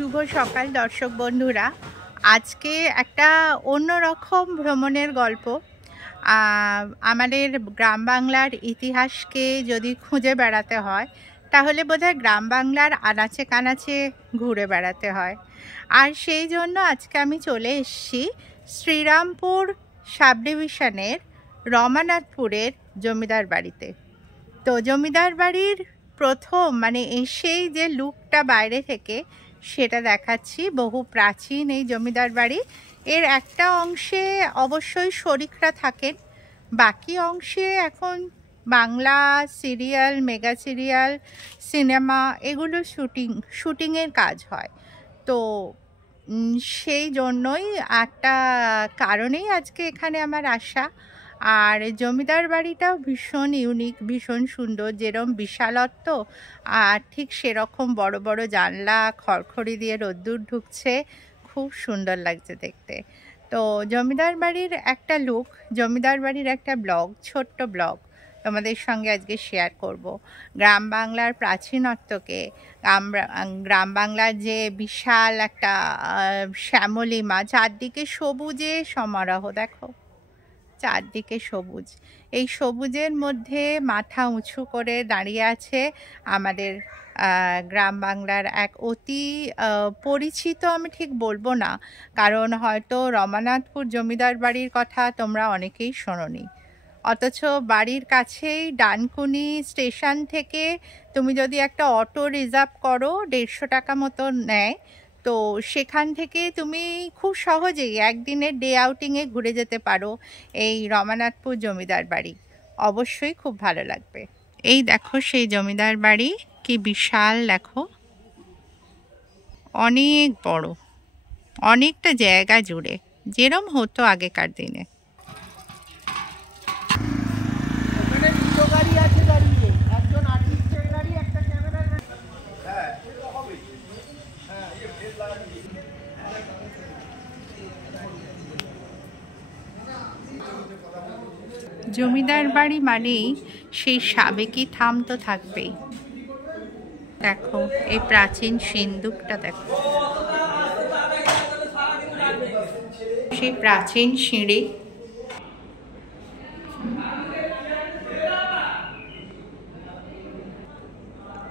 শুভ সকাল দর্শক বন্ধুরা। আজকে একটা অন্যরকম ভ্রমণের গল্প। আমাদের গ্রাম বাংলার ইতিহাসকে যদি খুঁজে বেড়াতে হয় তাহলে বোধহয় গ্রাম বাংলার আনাচে কানাচে ঘুরে বেড়াতে হয়। আর সেই জন্য আজকে আমি চলে এসেছি শ্রীরামপুর সাব ডিভিশনের রমানাথপুরের জমিদার বাড়িতে। তো জমিদার বাড়ির প্রথম এসেই যে লুকটা বাইরে থেকে সেটা দেখাচ্ছি। বহু প্রাচীন এই জমিদার বাড়ি। এর একটা অংশে অবশ্যই শরিকরা থাকেন, বাকি অংশে এখন Bangla serial, mega serial, cinema এগুলো শুটিংয়ের কাজ হয়। তো সেই জন্যই একটা কারণেই আজকে এখানে আমার আসা। আর জমিদার বাড়িটাও ভীষণ ইউনিক, ভীষণ সুন্দর। যেরকম বিশালত্ব আর ঠিক সেরকম বড় বড় জানলা, খড়খড়ি দিয়ে রোদ্দুর ঢুকছে, খুব সুন্দর লাগছে দেখতে। তো জমিদার বাড়ির একটা লুক, জমিদার বাড়ির একটা ব্লগ, ছোট্ট ব্লগ তোমাদের সঙ্গে আজকে শেয়ার করব। গ্রাম বাংলার প্রাচীনত্বকে, গ্রাম বাংলার যে বিশাল একটা শ্যামলিমা, চারদিকে সবুজে সমারোহ, দেখো চারদিকে সবুজ। এই সবুজের মধ্যে মাথা উঁচু করে দাঁড়িয়ে আছে আমাদের গ্রাম বাংলার এক অতি পরিচিত, আমি ঠিক বলবো না, কারণ হয়তো রমানাথপুর জমিদার বাড়ির কথা তোমরা অনেকেই শোনোনি। অথচ বাড়ির কাছেই ডানকুনি স্টেশন থেকে তুমি যদি একটা অটো রিজার্ভ করো, 150 টাকা মতো নেয়। তো সেখান থেকে তুমি খুব সহজেই একদিনের ডে আউটিংয়ে ঘুরে যেতে পারো এই রমানাথপুর জমিদার বাড়ি। অবশ্যই খুব ভালো লাগবে। এই দেখো সেই জমিদার বাড়ি, কি বিশাল, দেখো অনেক বড়, অনেকটা জায়গা জুড়ে, যেরম হতো আগেকার দিনে। জমিদার বাড়ি মানেই সেই সাবেকি থাম তো থাকবেই। দেখো এই প্রাচীন সিন্দুকটা, দেখো সেই প্রাচীন সিঁড়ি,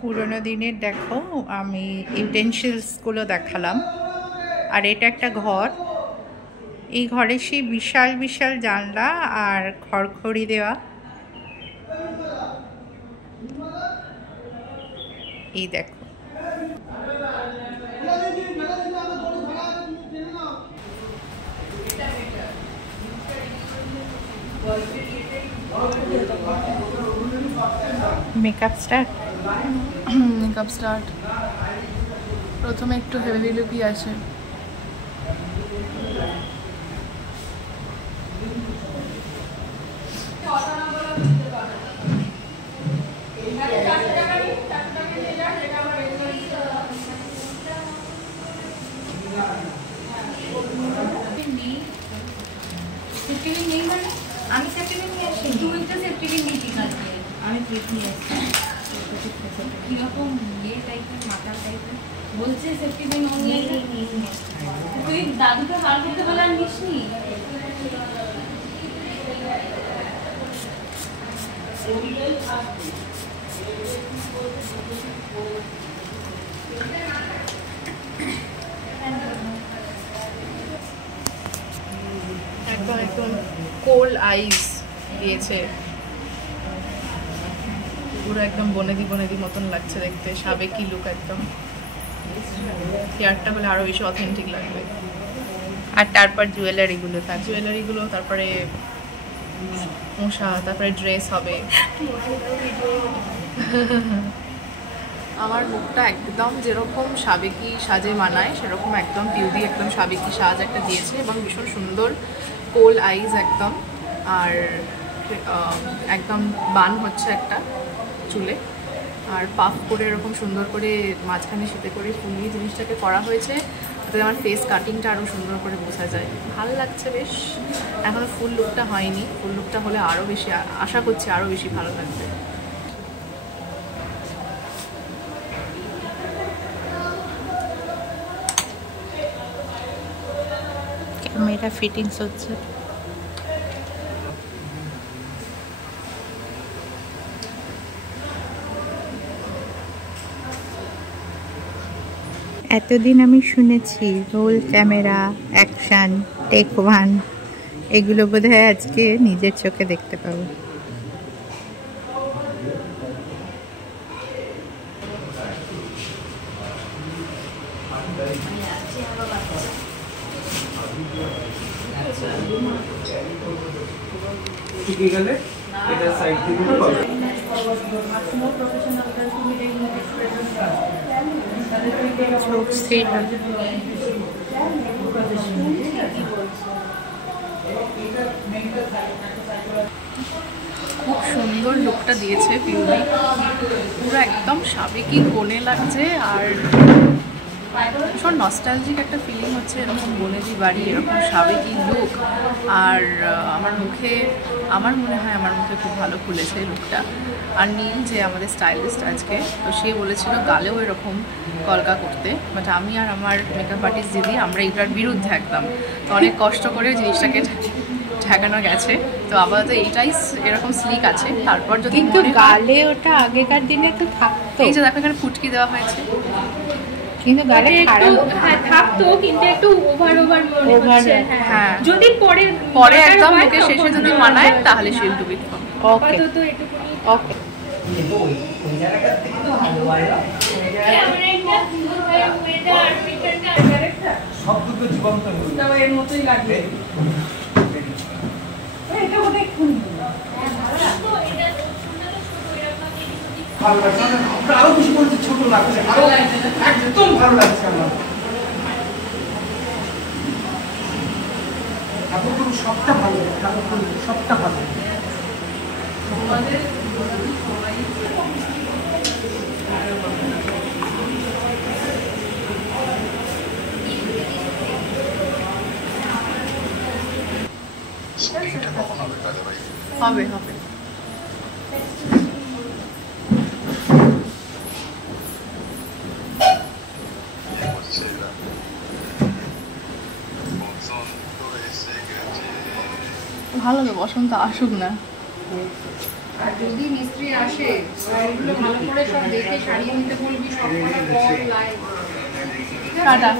পুরোনো দিনের। দেখো আমি ইউটেনসিলসগুলো দেখালাম। আর এটা একটা ঘর, এই ঘরে সেই বিশাল বিশাল জানলা আর খড়খড়ি দেওয়া। এই দেখো মেকআপ স্টার্ট। Makeup start. প্রথমে একটু হেভি লুকই আছে। আমি সেফটিপিন নিয়ে আসি, তুই তো সেফটিপিন নিয়ে ঠিক আছে, আমি ক্লিপ নিয়ে আসছি। কিরকম ইয়ে টাইপের, মাথা টাইপের বলছে সেফটিপিন নিয়ে তুই দাদুকে হার করতে বলে আর নিস নি। একদম একদম কোল আইস দিয়েছে, পুরো একদম বনেদি বনেদি মতন লাগছে দেখতে, সাবেকি লুক একদম। হেয়ারটা হলে আরো বেশি অথেন্টিক লাগবে। আর তারপর জুয়েলারিগুলো, তারপরে মশা, তারপরে ড্রেস হবে। আমার মুখটা একদম যেরকম সাবেকি সাজে মানায় সেরকম একদম পিউরি, একদম সাবেকি সাজ একটা দিয়েছে এবং ভীষণ সুন্দর কোল আইজ একদম। আর একদম বান হচ্ছে একটা চুলে, আর পাফ করে এরকম সুন্দর করে মাঝখানে শীতে করে ফুলিয়ে জিনিসটাকে করা হয়েছে, তাতে আমার ফেস কাটিংটা আরও সুন্দর করে বোঝা যায়। ভালো লাগছে বেশ। এখনও ফুল লুকটা হয়নি, ফুল লুকটা হলে আরও বেশি, আশা করছি আরও বেশি ভালো লাগবে। এটা ফিটিংস হচ্ছে। এতদিন আমি শুনেছি roll camera, action, take one, এগুলো বোধহয় আজকে নিজের চোখে দেখতে পাবো। খুব সুন্দর লুকটা দিয়েছে পিউবি, পুরো একদম সাবেকি কোণে লাগছে আর ভীষণ নস্টালজিক একটা ফিলিং হচ্ছে। এরকম বনেদি বাড়ি, এরকম সাবেকি লুক, আর আমার মনে হয় আমার মুখে খুব ভালো খুলেছে লুকটা। আর নীল যে আমাদের স্টাইলিস্ট আজকে, তো সে বলেছিল গালেও এরকম কলকা করতে, বাট আমি আর আমার মেকআপ আর্টিস্ট দিদি আমরা এটার বিরুদ্ধে একদম। তো অনেক কষ্ট করে জিনিসটাকে ঠেকানো গেছে। তো আপাতত এইটাই এরকম স্লিক আছে। তারপর যদি কিন্তু গালে ওটা আগেকার দিনে তো থাকতো, এই যে দেখো এখানে ফুটকি দেওয়া হয়েছে, কিন্তু গালে থাকতো, কিন্তু একটু ওভার মনে হচ্ছে। হ্যাঁ, যদি পরে একদম মুখে শেষে যদি মানায় তাহলে শিল টু বিট। ওকে ওকে। এর মতোই লাগবে। ভালো লাগছে, আরো বেশি বলতে ছোট লাগছে, আরো একদম ভালো লাগছে আমার। ঠাকুর সবটা ভালো, ঠাকুর সবটা ভালো। হবে হবে। ভালো তো, বসন্ত আসুক না। আর যদি মিস্ত্রি আসে এগুলো ভালো করে সব দেখে সারিয়ে নিতে বলবি, সব কটা বল লাইট। টাটা।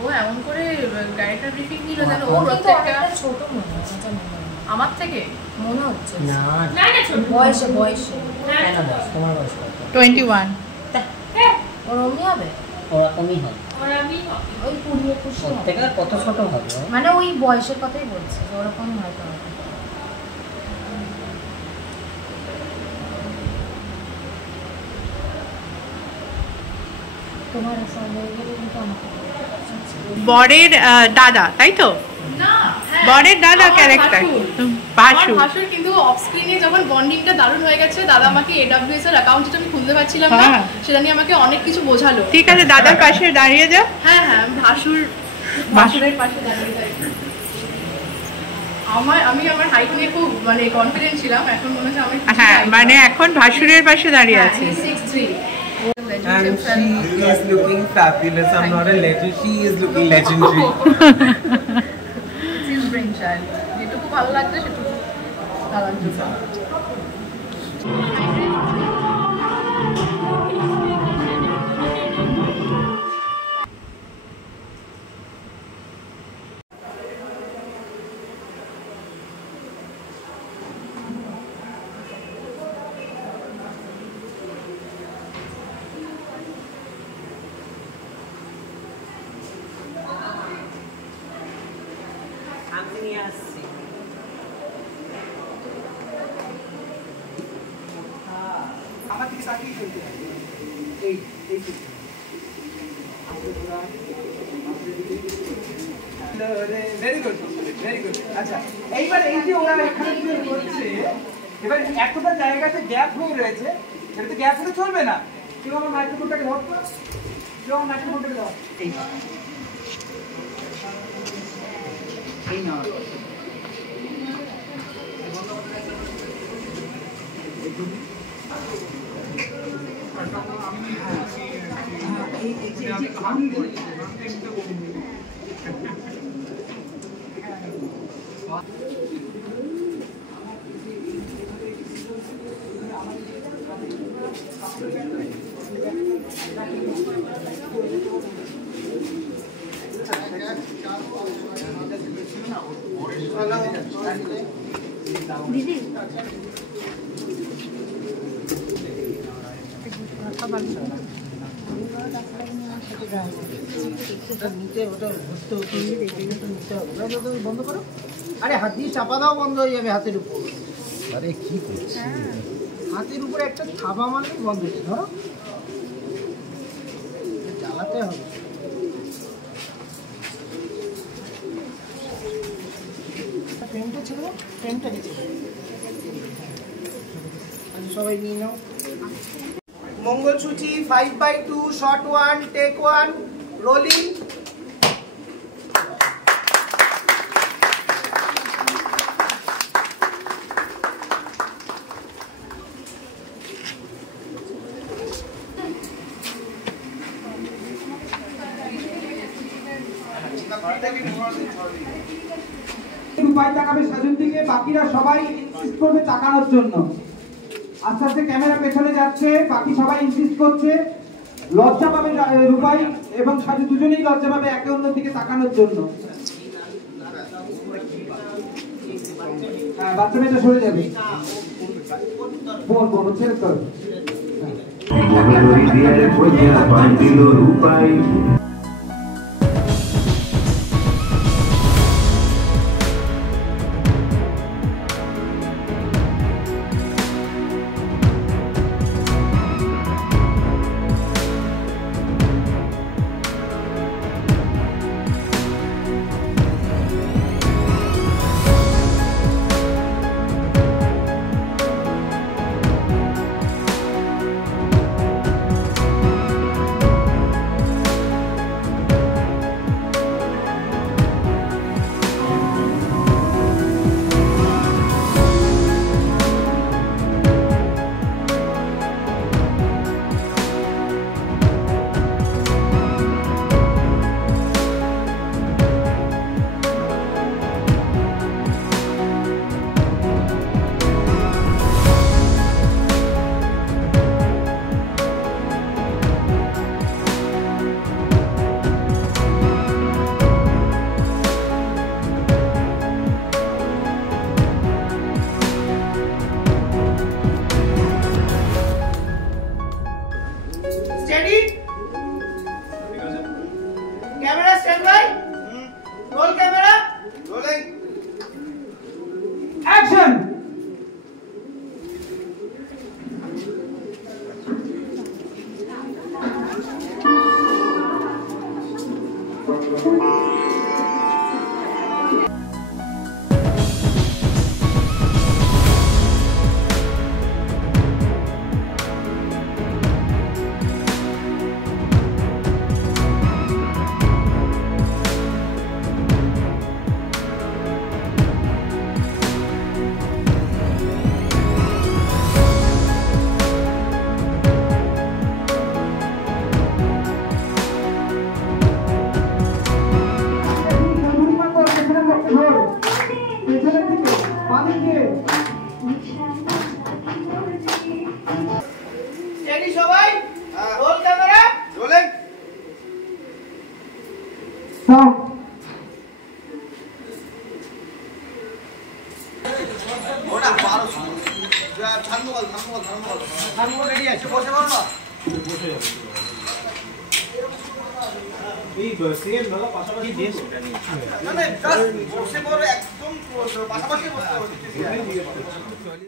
ও এমন করে গাড়িটা ব্রিফিং দিল যেন ও প্রত্যেকটা ছোট মনে হচ্ছে, আমার থেকে মনে হচ্ছে না না ছোট বয়সে কেন বয়স? তোমার বয়স কত? 21। ওর অমনি হবে, ওরকমই হয়। ওই 20-21 প্রত্যেকটা কত ছোট হবে? মানে ওই বয়সের কথাই বলছে, ওরকমই হয়তো হবে। তোমার সঙ্গে গেলে কিন্তু আমাকে বরের দাদা, তাই তো? না, হ্যাঁ, বরের দাদা আমার ক্যারেক্টার, ভাসুর। আমার ভাসুর কিন্তু অফ স্ক্রিনে যখন বন্ডিংটা দারুণ হয়ে গেছে, দাদা আমাকে AWS এর অ্যাকাউন্ট যেটা আমি খুলতে পারছিলাম না, হ্যাঁ। সেটা নিয়ে আমাকে অনেক কিছু বোঝালো। ঠিক আছে, দাদার পাশে দাঁড়িয়ে যা। হ্যাঁ হ্যাঁ, ভাসুরের পাশে দাঁড়িয়ে থাকি। আমি আমার হাইট নিয়ে খুব মানে কনফিডেন্ট ছিলাম, এখন মনে হচ্ছে আমি হ্যাঁ, মানে এখন ভাসুরের পাশে দাঁড়িয়ে আছে। 6'3". And she is looking fabulous. I'm not a legend. She is looking legendary. It's his brainchild. যেটুকু ভালো লাগছে সেটুকু দাদার জন্য। আমার দিকে তাকিয়ে চলতে হবে। এই এই ভেরি গুড ভেরি গুড। আচ্ছা, এইবার এই যে ওরা এখানে যে করছে, এবার এতটা জায়গাতে গ্যাপ হয়ে রয়েছে, এটা তো গ্যাপ হলে চলবে না। কেউ আমার মাইক্রোফোনটাকে ধরতো, কেউ আমার মাইক্রোফোনটাকে ধর। এই না দিদি বন্ধ করো। আরে হাত দিয়ে চাপা দাও, বন্ধ হয়ে যাবে হাতের উপর। আরে কি করছিস? হাতের উপরে একটা থাবা মারলে বন্ধ হচ্ছে। ধরো, চালাতে হবে। ফ্রেমটা ছেড়ে দাও, ফ্রেমটা নিচে সবাই নিয়ে নাও। মঙ্গলসূচি 5/2 শর্ট 1 টেক 1 রোলিং। রূপাই তাকাবে সাজুর দিকে, বাকিরা সবাই ইনসিস্ট করবে তাকানোর জন্য। আস্তে আস্তে ক্যামেরা পেছনে যাচ্ছে, বাকি সবাই ইনসিস্ট করছে। লজ্জা পাবে রূপাই এবং সাজু, দুজনেই লজ্জা পাবে একে অন্যের দিকে তাকানোর জন্য। হ্যাঁ, বাচ্চা মেয়েটা সরে যাবে। বোন ছেড়ে তোর রূপাই। Camera stand by roll camera rolling action. Steady সবাই रोल कैमरा रोलिंग साउंड। ওটা পারো থার্মোকল রেডি আছে বসে পড়ো না বসে যাবে এই সেম দাদা পাশাপাশি দেশ না না বসে পড়ো একদম পাশাপাশি বসতে হবে।